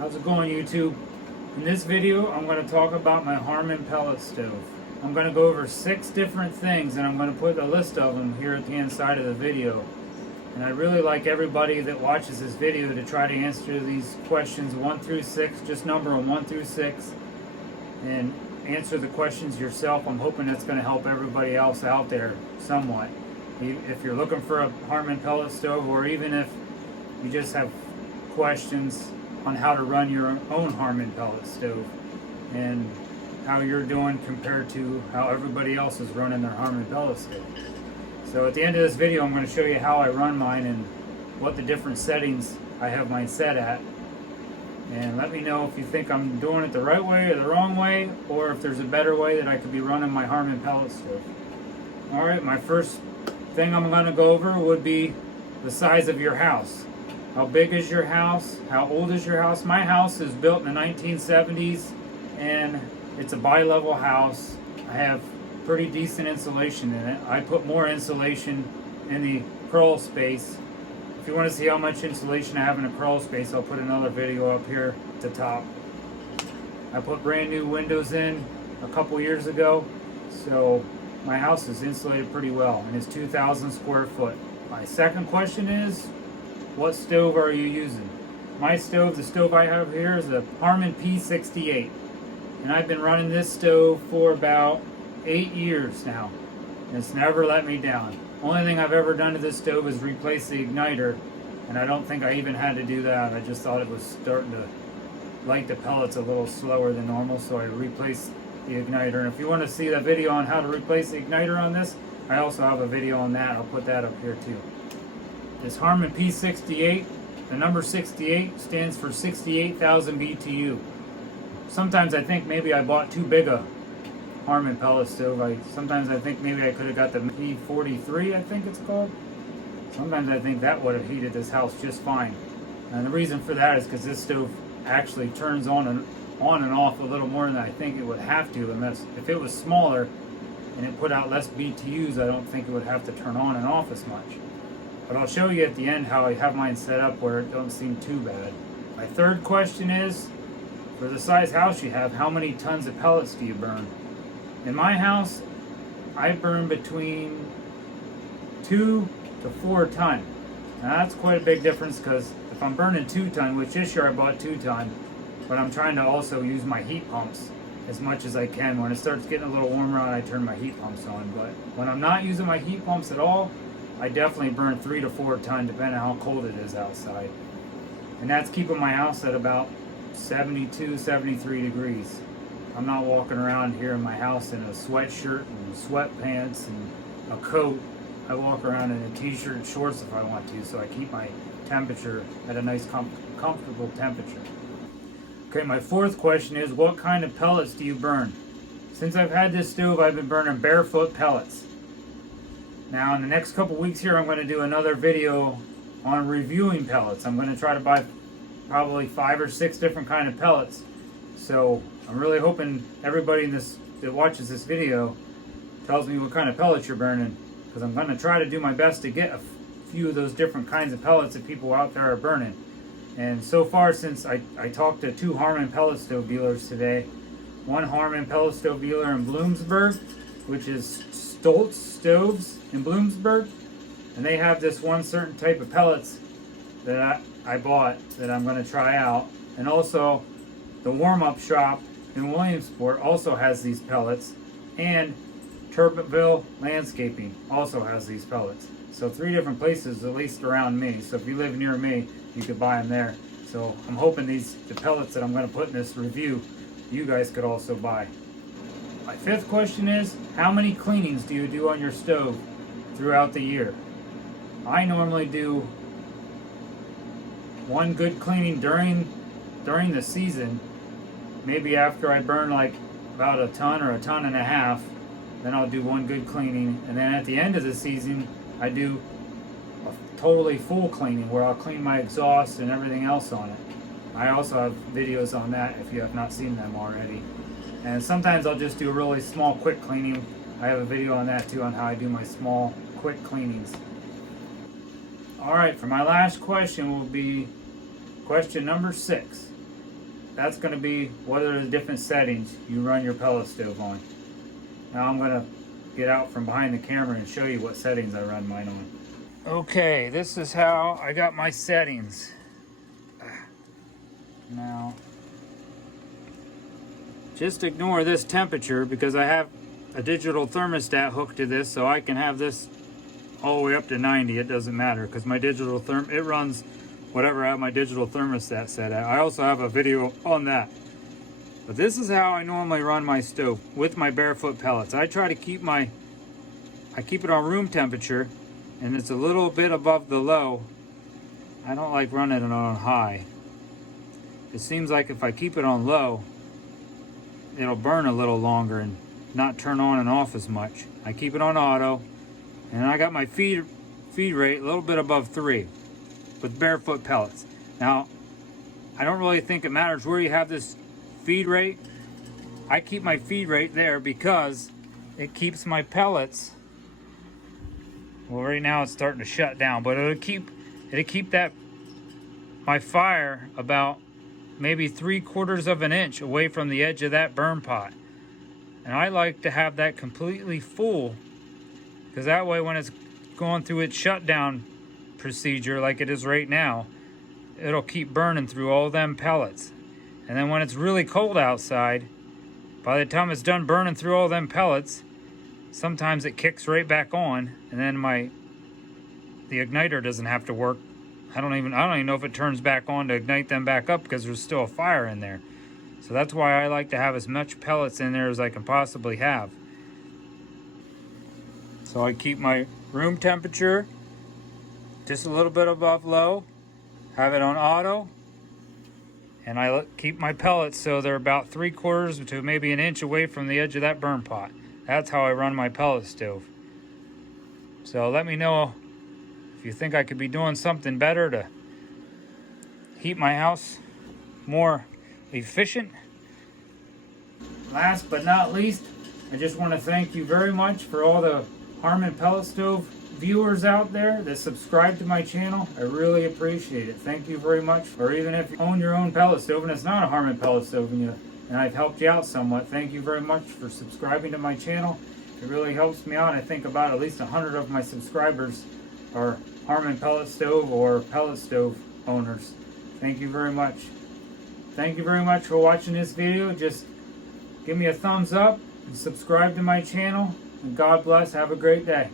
How's it going, YouTube? In this video, I'm going to talk about my Harman pellet stove. I'm going to go over 6 different things, and I'm going to put a list of them here at the end side of the video. And I'd really like everybody that watches this video to try to answer these questions 1 through 6, just number them 1 through 6, and answer the questions yourself. I'm hoping that's going to help everybody else out there somewhat. If you're looking for a Harman pellet stove, or even if you just have questions on how to run your own Harman pellet stove and how you're doing compared to how everybody else is running their Harman pellet stove. So at the end of this video, I'm going to show you how I run mine and what the different settings I have mine set at. And let me know if you think I'm doing it the right way or the wrong way, or if there's a better way that I could be running my Harman pellet stove. Alright, my first thing I'm going to go over would be the size of your house. How big is your house? How old is your house? My house is built in the 1970s, and it's a bi-level house. I have pretty decent insulation in it. I put more insulation in the crawl space. If you want to see how much insulation I have in a crawl space, I'll put another video up here at the top. I put brand new windows in a couple years ago, so my house is insulated pretty well, and it's 2,000 square foot. My second question is, what stove are you using? My stove, the stove I have here, is a Harman P68. And I've been running this stove for about 8 years now. And it's never let me down. Only thing I've ever done to this stove is replace the igniter. And I don't think I even had to do that. I just thought it was starting to light the pellets a little slower than normal, so I replaced the igniter. And if you want to see the video on how to replace the igniter on this, I also have a video on that. I'll put that up here too. This Harman P68, the number 68 stands for 68,000 BTU. Sometimes I think maybe I bought too big a Harman pellet stove. Sometimes I think maybe I could have got the P43, I think it's called. Sometimes I think that would have heated this house just fine. And the reason for that is because this stove actually turns on and off a little more than I think it would have to. And if it was smaller and it put out less BTUs, I don't think it would have to turn on and off as much. But I'll show you at the end how I have mine set up where it don't seem too bad. My third question is, for the size house you have, how many tons of pellets do you burn? In my house, I burn between 2 to 4 ton. Now that's quite a big difference, because if I'm burning 2 ton, which this year I bought 2 ton, but I'm trying to also use my heat pumps as much as I can. When it starts getting a little warmer out, I turn my heat pumps on. But when I'm not using my heat pumps at all, I definitely burn 3 to 4 ton, depending on how cold it is outside. And that's keeping my house at about 72, 73 degrees. I'm not walking around here in my house in a sweatshirt and sweatpants and a coat. I walk around in a t-shirt and shorts if I want to, so I keep my temperature at a nice comfortable temperature. Okay, my fourth question is, what kind of pellets do you burn? Since I've had this stove, I've been burning barefoot pellets. Now in the next couple weeks here, I'm going to do another video on reviewing pellets. I'm going to try to buy probably 5 or 6 different kind of pellets. So I'm really hoping everybody that watches this video tells me what kind of pellets you're burning, because I'm going to try to do my best to get a few of those different kinds of pellets that people out there are burning. And so far, since I talked to 2 Harman pellet stove dealers today, one Harman pellet stove dealer in Bloomsburg, which is Stoltz Stoves in Bloomsburg, and they have this one certain type of pellets that I bought that I'm going to try out. And also the warm-up shop in Williamsport also has these pellets, and Turbotville Landscaping also has these pellets. So 3 different places, at least around me. So if you live near me, you could buy them there. So I'm hoping the pellets that I'm going to put in this review, you guys could also buy. My fifth question is, how many cleanings do you do on your stove throughout the year? I normally do 1 good cleaning during the season. Maybe after I burn like about a ton or a ton and a half, then I'll do 1 good cleaning. And then at the end of the season, I do a totally full cleaning where I'll clean my exhaust and everything else on it. I also have videos on that if you have not seen them already. And sometimes I'll just do a really small, quick cleaning. I have a video on that too, on how I do my small, quick cleanings. Alright, for my last question will be question number 6. that's going to be what are the different settings you run your pellet stove on. Now I'm going to get out from behind the camera and show you what settings I run mine on. Okay, this is how I got my settings. Now, just ignore this temperature because I have a digital thermostat hooked to this, so I can have this all the way up to 90. It doesn't matter because my digital it runs whatever I have my digital thermostat set at. I also have a video on that. But this is how I normally run my stove with my barefoot pellets. I try to keep I keep it on room temperature, and it's a little bit above the low. I don't like running it on high. It seems like if I keep it on low, it'll burn a little longer and not turn on and off as much. I keep it on auto, and I got my feed rate a little bit above 3 with barefoot pellets. Now, I don't really think it matters where you have this feed rate. I keep my feed rate there because it keeps my pellets, well, right now it's starting to shut down, but it'll keep that my fire about maybe 3/4 of an inch away from the edge of that burn pot. And I like to have that completely full, because that way when it's going through its shutdown procedure like it is right now, it'll keep burning through all them pellets. And then when it's really cold outside, by the time it's done burning through all them pellets, sometimes it kicks right back on, and then the igniter doesn't have to work. I don't even know if it turns back on to ignite them back up because there's still a fire in there. So that's why I like to have as much pellets in there as I can possibly have. So I keep my room temperature just a little bit above low, have it on auto, and I keep my pellets so they're about 3/4 to maybe an inch away from the edge of that burn pot. That's how I run my pellet stove. So let me know if you think I could be doing something better to heat my house more efficient. Last but not least, I just want to thank you very much for all the Harman pellet stove viewers out there that subscribe to my channel. I really appreciate it. Thank you very much. Or even if you own your own pellet stove and it's not a Harman pellet stove and I've helped you out somewhat, thank you very much for subscribing to my channel. It really helps me out. I think about at least 100 of my subscribers are Harman pellet stove or pellet stove owners. Thank you very much. Thank you very much for watching this video. Just give me a thumbs up and subscribe to my channel. And God bless. Have a great day.